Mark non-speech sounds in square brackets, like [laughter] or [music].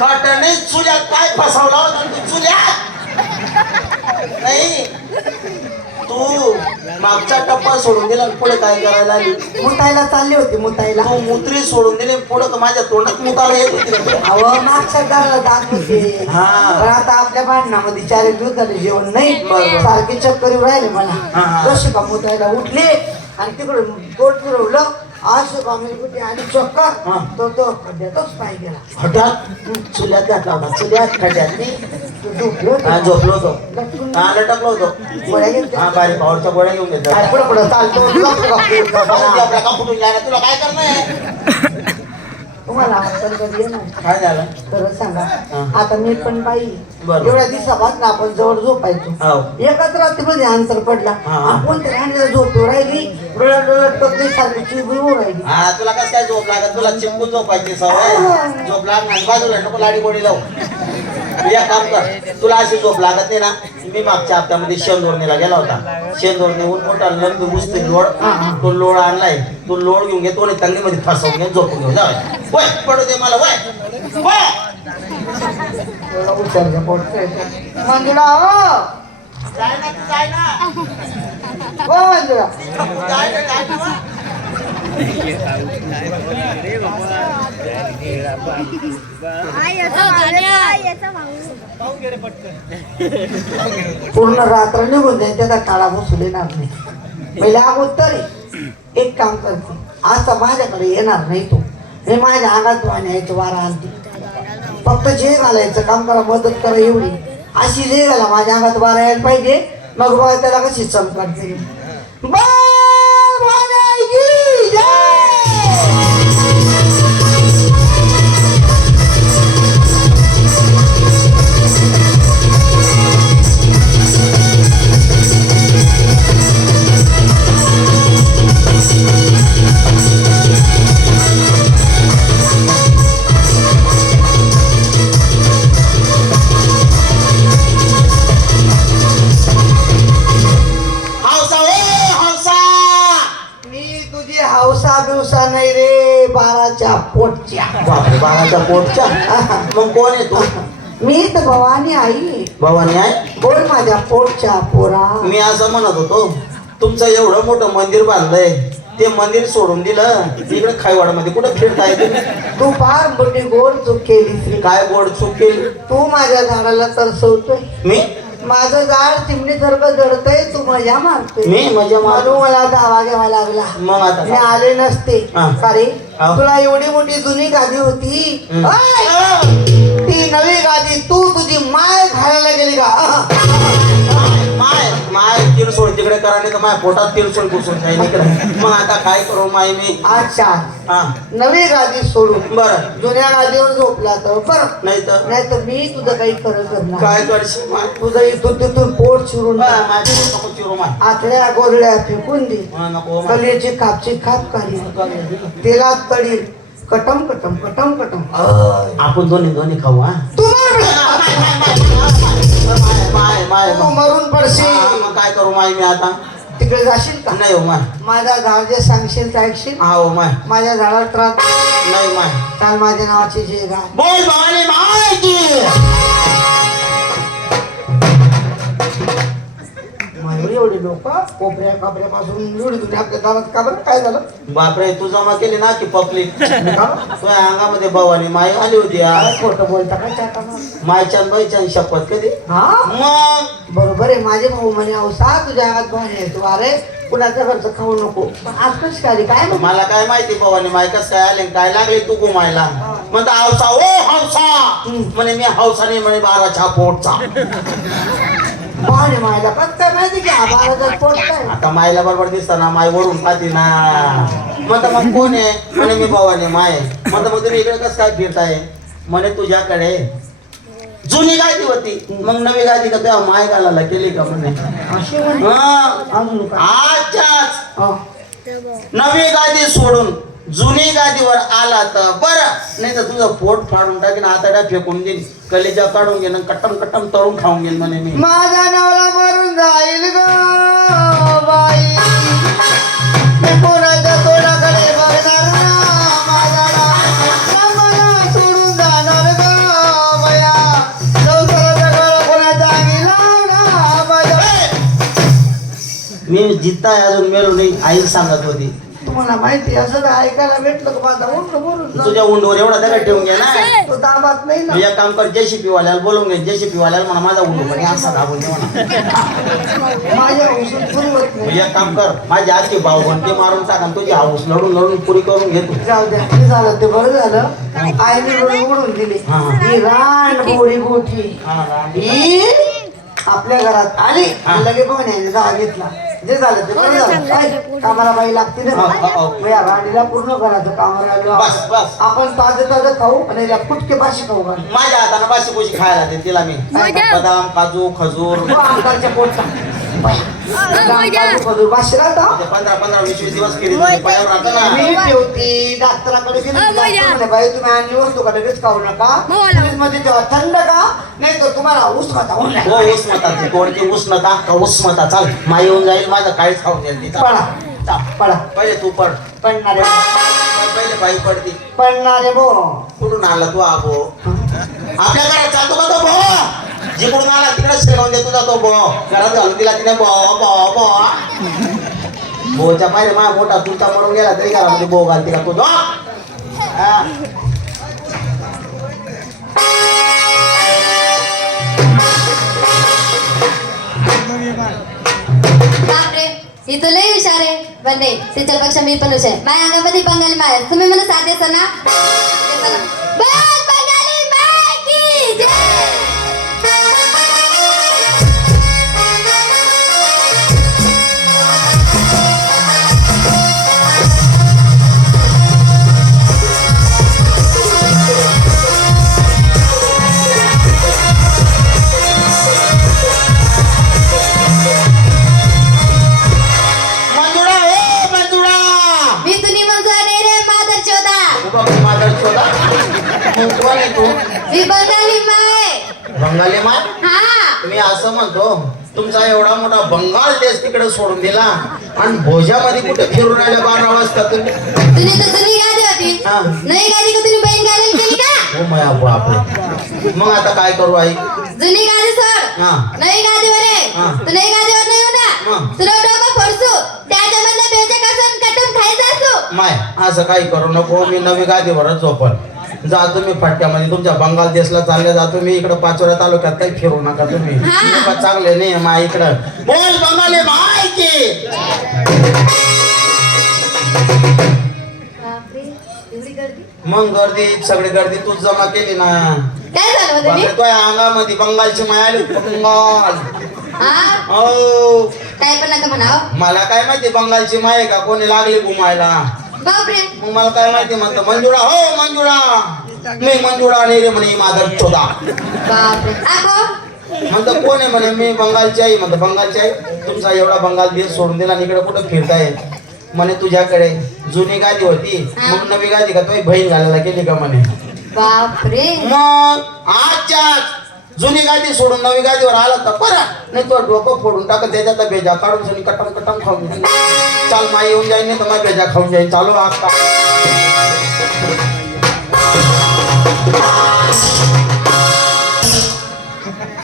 खाटाने चुल्यात काय फसवला होता. तू चुल्यात नाही. तू मागचा टप्पा सोडून दिला आणि पुढे काय करायला आली मुतायला चालली होती मुतायला तू मुत्री सोडून दिली पुढे का माझ्या तोंडात मुताला येत होती? अहो मागच्या दाराला दात होते. हा. पण आता आपल्या भांडणामध्ये चार झाले जेवण नाही. बरोबर. सारखे चक्कर राहिले हा, मला हा. का मुतायला उठले आणि तिकडून पोट फिरवलं. बामेल कुठे आणि. चक्कर तो तो खड्ड्यातच पाय गेला. हठात चुल्यात घातला होता. चुल्यात खड्यात तो झोपलो हा. झोपलो होतो. हा लटकलो होतो. गोळ्या. हा बारीक पावडच्या गोळ्या घेऊन घेतल्या काय पुढं पुढं चालतो? [laughs] तुला काय करणं आहे? तुम्हाला कधी येणार काय झालं? खरं सांगा. हा. आता मी पण बाई बरोबर. एवढ्या दिवसापासून आपण जवळ झोपायचो. हो. एकाच रात्रीमध्ये अंतर पडला. हा. आणि कोणत्या राणीला झोपतो राहिली डोळ्यात डोळ्यात पत्नी सारखी चिबी उभं राहिली. हा तुला कसं काय झोप लागत? तुला चिपकून झोपायची सवय? झोप लागणार बाजूला नको लाडी गोडी लावू. तू एक काम कर. तुला अशी झोप लागत नाही ना? मी मागच्या हप्त्यामध्ये शेंदोरणीला गेला होता. शेंदोरणीहून मोठा लंब हा, हा. तो लोळ आणलाय. तो लोळ घेऊन घे तो आणि तंगडीमध्ये फसवून घे झोपून घेऊन जाऊ वय पडू दे मला वय. मंजुळा हो. मंजुळा. पूर्ण रात्र निघून जाईल त्याचा काळा बसू देणार नाही. पहिले अगोदर एक काम करते आता माझ्याकडे येणार नाही तो. मी माझ्या अंगात वाण्याची वारा आणते. फक्त जे घालायचं काम करा मदत करा एवढी. अशी जे घाला माझ्या अंगात वारा यायला पाहिजे. मग बघा त्याला कशी चमकाडते बा बापरे बाळाच्या पोटच्या. मग कोण आहे तू? मी तर भवानी आई. भवानी आहे बोल माझ्या पोटच्या पोरा? मी असं म्हणत होतो तुमचं एवढं मोठं मंदिर बांधलंय ते मंदिर सोडून दिलं इकडे खायवाडामध्ये कुठं फिरताय तुम्ही तू फार मोठी गोड चूक केलीस. रे. काय गोड चूक केली? तू माझ्या झाडाला तरसवतोय. मी? माझं झाड चिमणीसारखं जडतंय तू मजा मारतोय मी मजा मारू म्हणून मला दावा घ्यावा लागला मग आता मी? आले नसते. अरे हा. तुला एवढी मोठी जुनी गादी होती! ती नवी तिरसोड तिकडे करा नाही तर माझ्या पोटात तिरसोड घुसून जाईल इकडे. मग आता काय करू माय मी? अच्छा. हा. नवी गादी सोडून बरं. जुन्या गादीवर झोपला तर बरं. नाही तर? नाही तर मी तुझं काही करणार काय करशील माय तुझं इथून तिथून पोट शिरून नको चिरू माय आतड्या गोरड्या फेकून दे. हा, नको माय. कलेची कापची खाप काढी. तेलात तडील कटम कटम कटम कटम. आपण दोन्ही दोन्ही खाऊ हा. तू मर माय माय माय तू मरून पडशील. माय मी आता. तिकडे जाशील का? नाही हो माय. माझा झाड जे सांगशील ते ऐकशील. हा हो माय. माझ्या झाडाला त्रास. नाही माय. काल माझ्या नावाची जे गाय बोल भवानी माय की एवढी लोक कोपऱ्या कापऱ्यापासून एवढी तुम्ही आपल्या दारात का बरं? काय झालं? बापरे तू जमा केली ना की पब्लिक? तुझ्या अंगामध्ये भवानी माय आली होती आज. काय खोटं बोलता का चाटा मायच्यान बाईच्यान शपथ कधी? हा? मग? बरोबर आहे माझे भाऊ म्हणे अवसा तुझ्या अंगात पाणी आहे. तू अरे कुणाच्या घरचं खाऊ नको. पण आज कशी काय काय म्हणतो? मला काय माहिती भवानी माय कस काय आले आणि काय लागले तू घुमायला? म्हणता हौसा ओ हौसा. म्हणे मी हौसा नाही म्हणे बाराच्या पोटचा. [laughs] मायला माहिती की? बाराचा पोट काय आता मायला बरोबर दिसताना माय वरून पाहते ना. म्हणता मग कोण आहे? म्हणे मी भवानी माय. म्हणता मग तुम्ही इकडे कसं काय फिरताय? म्हणे तुझ्याकडे. जुनी गादी होती. मग नवी गादी का तेव्हा माय घालायला केली का म्हणे? आजच्याच. नवी गादी सोडून जुनी गादीवर आला तर बरं. नाही तर तुझं पोट फाडून टाकेन आतड्या फेकून घेईन कलेजा काढून घेईन कट्टम कट्टम तळून खाऊन घेईन म्हणे मी. माझ्या नावाला मारून जाईल ग मी जिता अजून मेलो नाही आई सांगत होती. तुम्हाला माहिती असं तर ऐकायला भेटलं का माझा? उंट बोलून. तुझ्या उंडवर एवढा दगड ठेवून घे ना. तो दाबात नाही ना. एक काम कर जेसीपी वाल्याला बोलवून घे जेसीपी वाल्याला म्हणा माझा उंडू म्हणे असा दाबून दे म्हणा. माझ्या उसून पुरी होत नाही एक काम कर माझी आजची भाऊ बनते मारून टाक आणि तुझी हाऊस लढून लढून पुरी करून घे तू. जाऊ द्या ते झालं ते बरं झालं. आईने डोळे उघडून दिले. हा, रान गोडी गोठी हा, आपल्या घरात आली. लगे बघून याने जागा घेतला. जे झालं ते बरं झालं. काय कामाला बाई लागते ना. हा, हा, हा. मग या राणीला पूर्ण घराचं कामाला आलो बस, बस. आपण ताजं ताजं खाऊ आणि याला फुटके भाषे खाऊ घालू. माझ्या हाताने बाशी पोशी खायला दे तिला मी. मजा. बदाम काजू खजूर. तो आमदारच्या पोटचा. पंधरा पंधरा वीस वीस दिवस केली पायावर राहतं ना. मी ठेवती डॉक्टराकडे गेली हा, डॉक्टर मजा. म्हणे, बाई तुम्ही आणली वस्तू का लगेच खाऊ नका? मला. मध्ये तेव्हा थंड का? नाही तर तुम्हाला उष्णता हो उष्णता कोणती उष्णता का उष्णता? चाल माई येऊन जाईल माझं काहीच खाऊन जाईल. पडा चाल. पडा पहिले तू पड पडणारे पहिले बाई पडती. पडणारे बो कुठून आला तू आबो आपल्या घरात चालतो का तो बो जिकडून आला तिकडे शेवून देतो जातो बो घरात घालून दिला तिने बो बो बो बोच्या पाहिजे माझा मोठा तुमचा मरून गेला तरी घरामध्ये बो घाल तिला तो हा. बापरे ही तर लई हुशार आहे पण नाही तिच्यापेक्षा मी पण हुशार आहे माझ्या अंगामध्ये बंगाली माय आहे. तुम्ही मला साथ देता ना चोदा उभा कर माझा शोधा मग कोण आहे तू मी बंगाली माय. बंगाली माय? हा. मी असं म्हणतो तुमचा एवढा मोठा बंगाल देश तिकडे सोडून दिला आणि भोजामध्ये कुठे फिरून आल्या बारा वाजता तुम्ही? तुने तर गादी होती हा. नवी गादी का तुम्ही बहीण घालेल केली का? हो माया बापरे. मग आता काय करू आई? जुनी गादी सोड. हा. नवी गादीवर आहे हा. तू नवी गादीवर नाही येऊ ना हा. तुला डोकं फोडसू. त्याच्यामधलं कटून खायचं असू माय असं काही करू नको मी नवी गादीवरच झोपन जातो मी फटक्यामध्ये तुमच्या बंगाल देशला चालले जातो मी इकडं पाचोऱ्या तालुक्यात काही फिरू नका तुम्ही. चांगले नाही मा इकडं. बोल बंगाली माय की. मग गर्दी सगळी गर्दी तूच जमा केली ना. काय झालं अंगामध्ये बंगालची माय आली बंगाल. हा? काय पण नका म्हणाव. मला काय माहिती बंगालची माय का? कोणी लागली घुमायला? बापरे. मग मला काय माहिती म्हणतो मंजुळा हो मंजुळा. मी मंजुळा नाही रे म्हणे माझा चोदा. बापरे. आगो म्हणतो कोण आहे म्हणे? मी बंगालची आई म्हणतो बंगालची आई तुमचा एवढा बंगाल देश सोडून दिला आणि इकडे कुठं फिरताय? म्हणे तुझ्याकडे जुनी गादी होती. मग नवी गादी का? तुझी बहीण घालायला गेली का म्हणे? बापरे. मग आजच्या आज जुनी गादी सोडून नवी गादीवर आला तर बरा. नाही तो डोकं फोडून टाकत त्याच्यातला बेजा काढून सनी कटम कटम खाऊन जाईन. चाल माई येऊन जाईन नाही तर माय बेजा खाऊन जाईन चालू आता